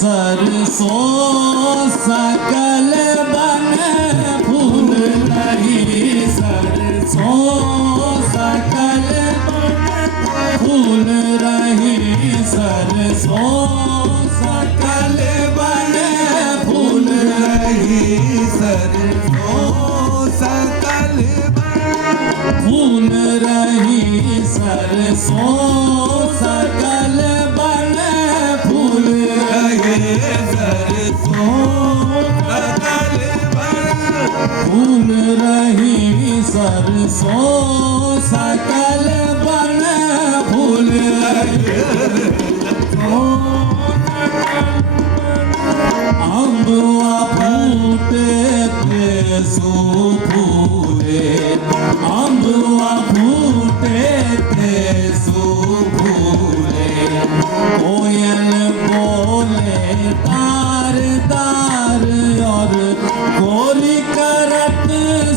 सरसों सकल बन फूल रही, सरसों सकल बन फूल रही, सरसों सकल बन फूल रही, सरसों सकल बन फूल रही, सरसों सकल बन फूल रही, सरसों सकल बन फूल रही, सरसों सकल बन फूल रही। अम्बुआ फूटे ते सो फूले, अम्बुआ फूटे ते सो फूले, कोयल बोले तार तार और गोरी करत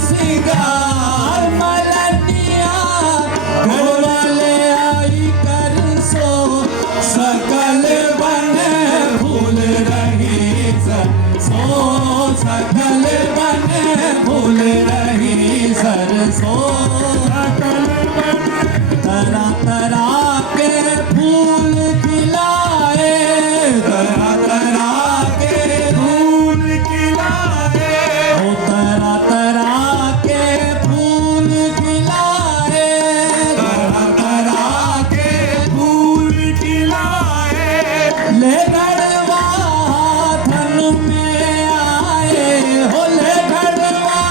सिंगार, मलटिया घरवाले आई कर सो सकल बन फूल रही, सरसों सकल बन फूल रही, सरसों सकल बन तरह तरह के फूल खिलाए, तरह तरह के फूल खिलाए, ओ तरह तरह के फूल खिलाए, तरह तरह के फूल खिलाए, ले गढ़वा थन में आए, हो ले गढ़वा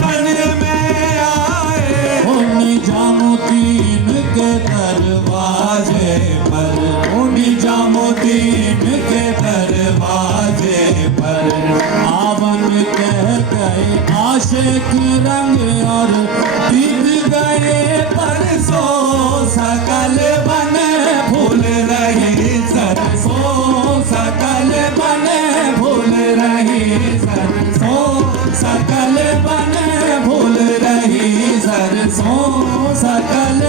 थन में आए, हो निजामुद्दीन के दरवाजे पर, हो निजामुद्दीन के दरवाजे पर, आवन कह गए आशिक रंग और बीत गए परसों सकल बन फूल रही, सरसों सकल बन फूल रही, सरसों सकल बन फूल रही, सरसों सकल